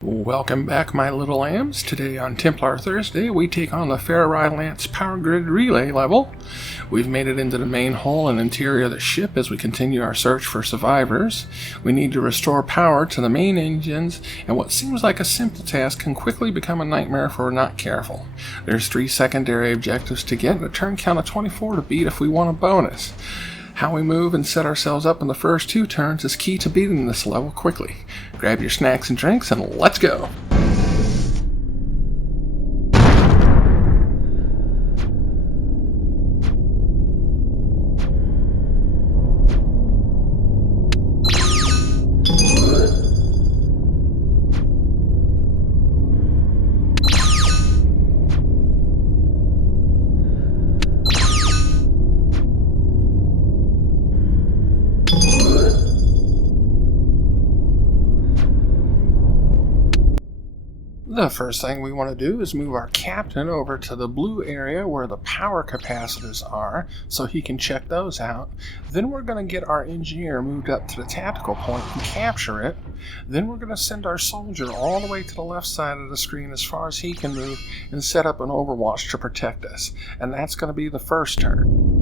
Welcome back, my little lambs. Today on Templar Thursday, we take on the Ferarai Lance Power Grid Relay level. We've made it into the main hull and interior of the ship as we continue our search for survivors. We need to restore power to the main engines, and what seems like a simple task can quickly become a nightmare if we're not careful. There's 3 secondary objectives to get and a turn count of 24 to beat if we want a bonus. How we move and set ourselves up in the first 2 turns is key to beating this level quickly. Grab your snacks and drinks and let's go! The first thing we want to do is move our captain over to the blue area where the power capacitors are so he can check those out. Then we're going to get our engineer moved up to the tactical point and capture it. Then we're going to send our soldier all the way to the left side of the screen as far as he can move and set up an overwatch to protect us. And that's going to be the first turn.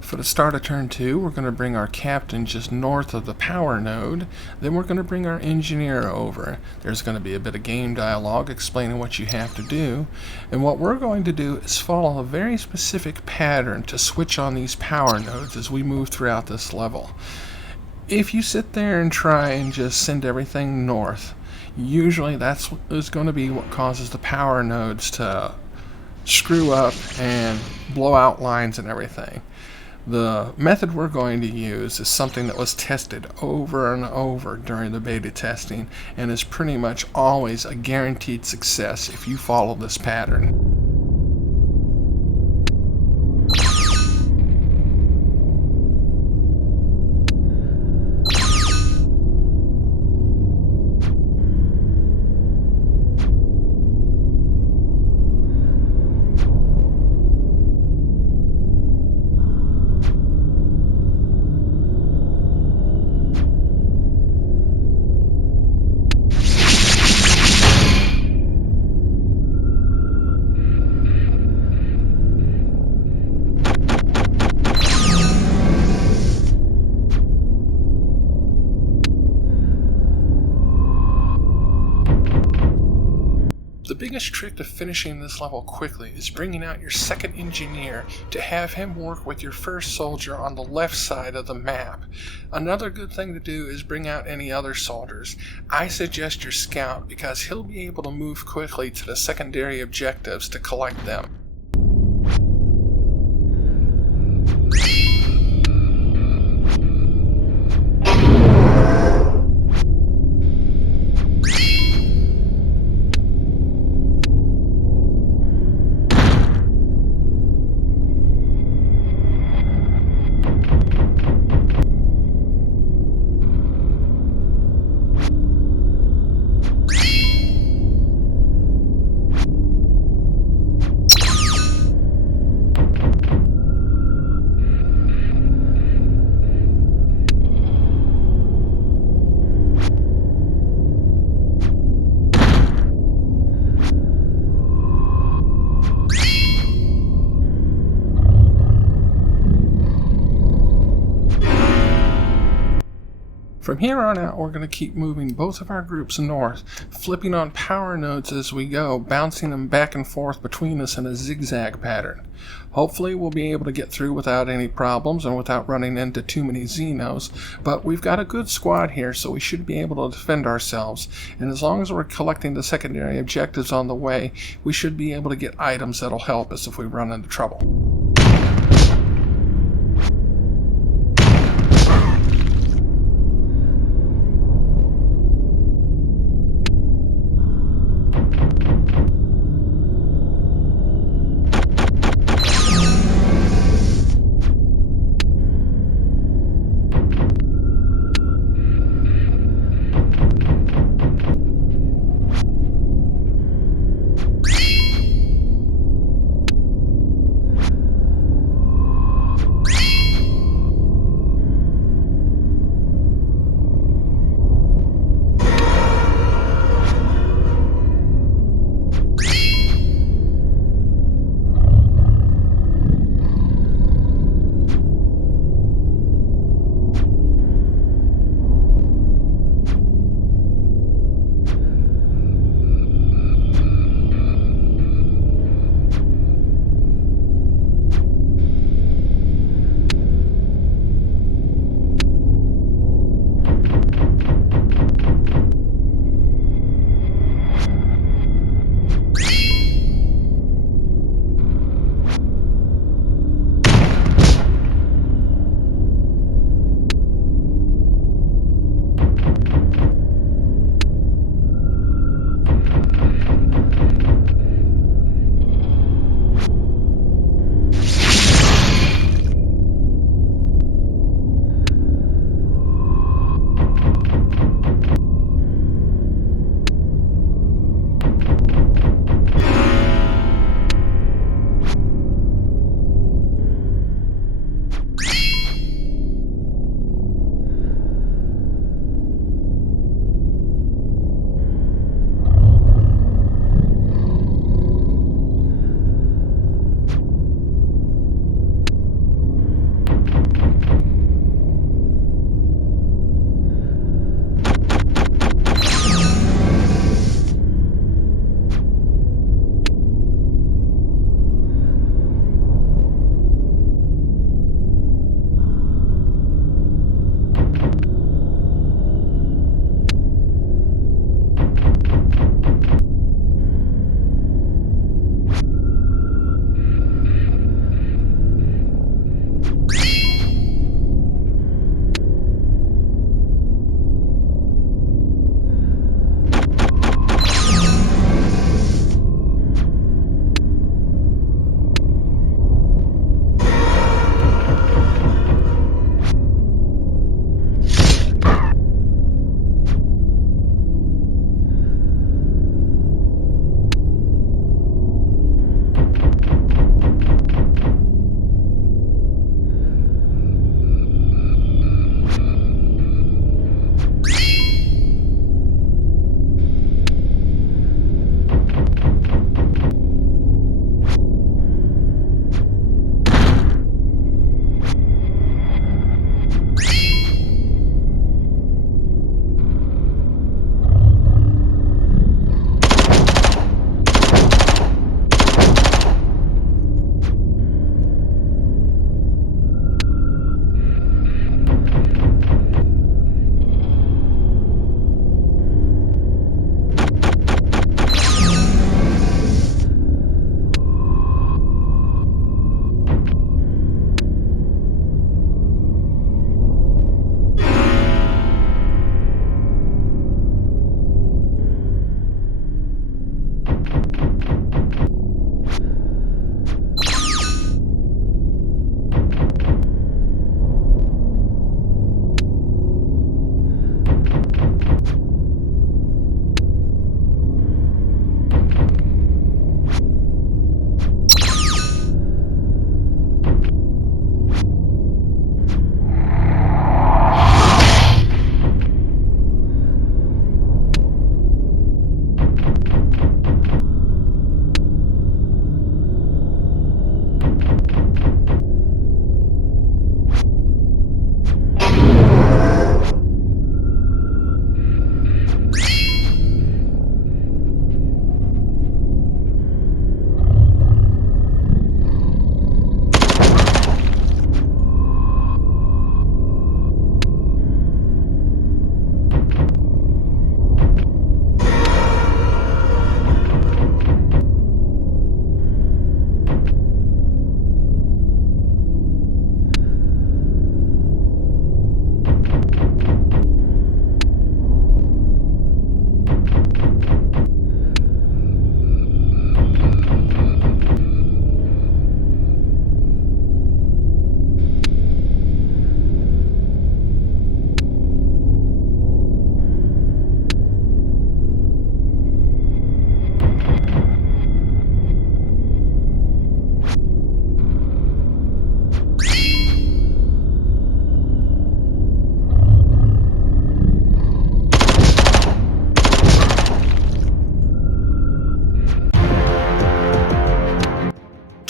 For the start of turn 2, we're going to bring our captain just north of the power node. Then we're going to bring our engineer over. There's going to be a bit of game dialogue explaining what you have to do. And what we're going to do is follow a very specific pattern to switch on these power nodes as we move throughout this level. If you sit there and try and just send everything north, usually that's going to be what causes the power nodes to screw up and blow out lines and everything. The method we're going to use is something that was tested over and over during the beta testing and is pretty much always a guaranteed success if you follow this pattern. The biggest trick to finishing this level quickly is bringing out your second engineer to have him work with your first soldier on the left side of the map. Another good thing to do is bring out any other soldiers. I suggest your scout because he'll be able to move quickly to the secondary objectives to collect them. From here on out, we're going to keep moving both of our groups north, flipping on power nodes as we go, bouncing them back and forth between us in a zigzag pattern. Hopefully we'll be able to get through without any problems and without running into too many Xenos, but we've got a good squad here, so we should be able to defend ourselves, and as long as we're collecting the secondary objectives on the way, we should be able to get items that'll help us if we run into trouble.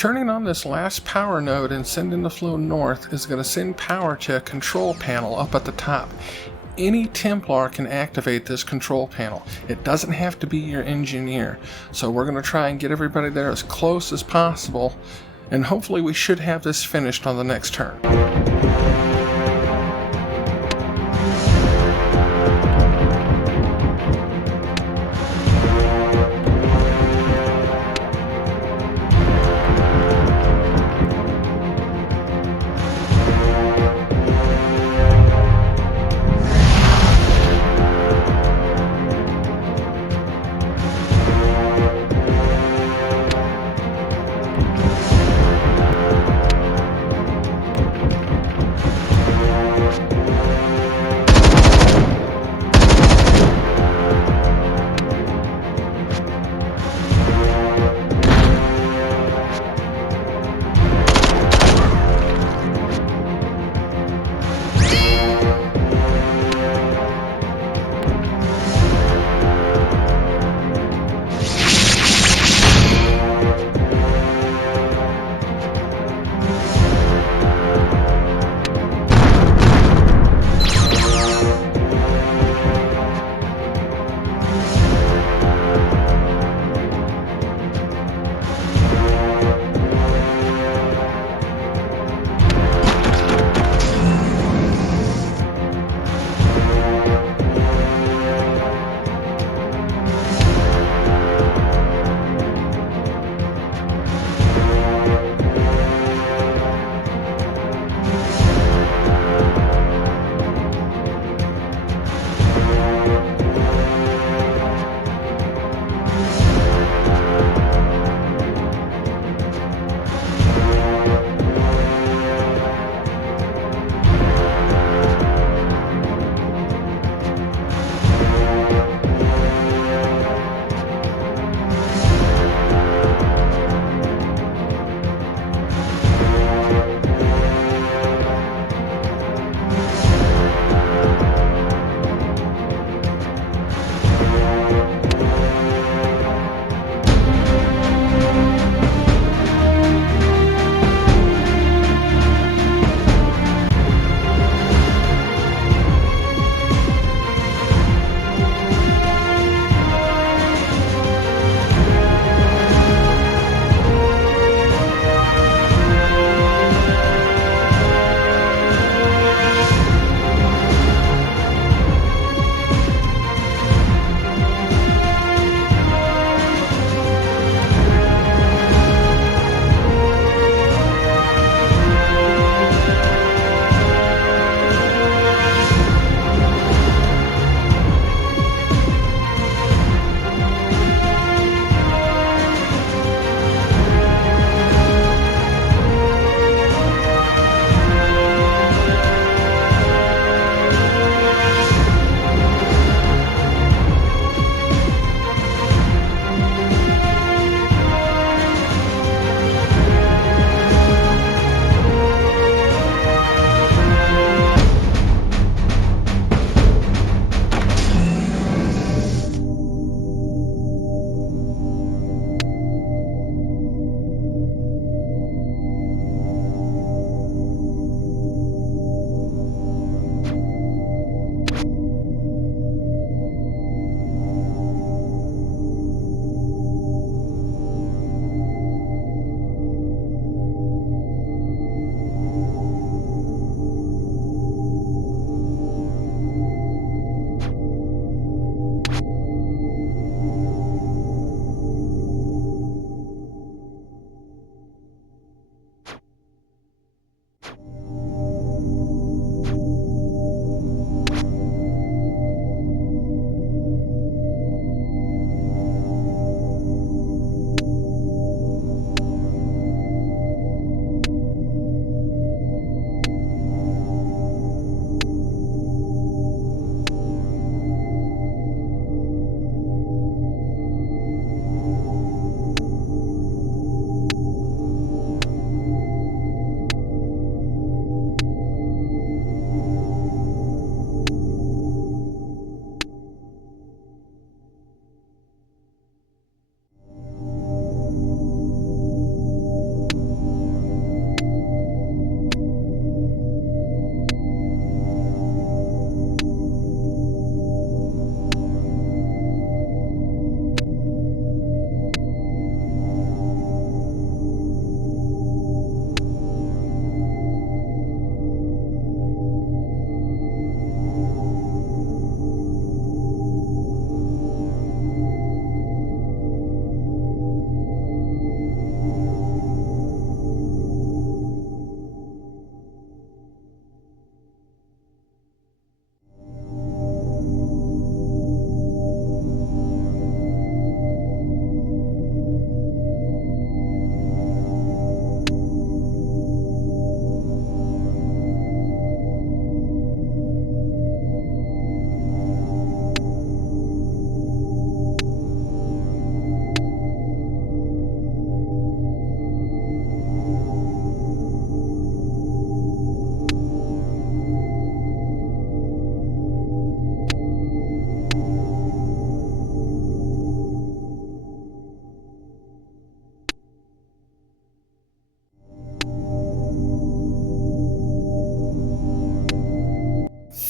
Turning on this last power node and sending the flow north is going to send power to a control panel up at the top. Any Templar can activate this control panel. It doesn't have to be your engineer. So we're going to try and get everybody there as close as possible, and hopefully we should have this finished on the next turn.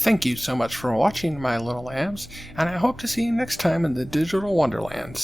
Thank you so much for watching, my little labs, and I hope to see you next time in the Digital Wonderlands.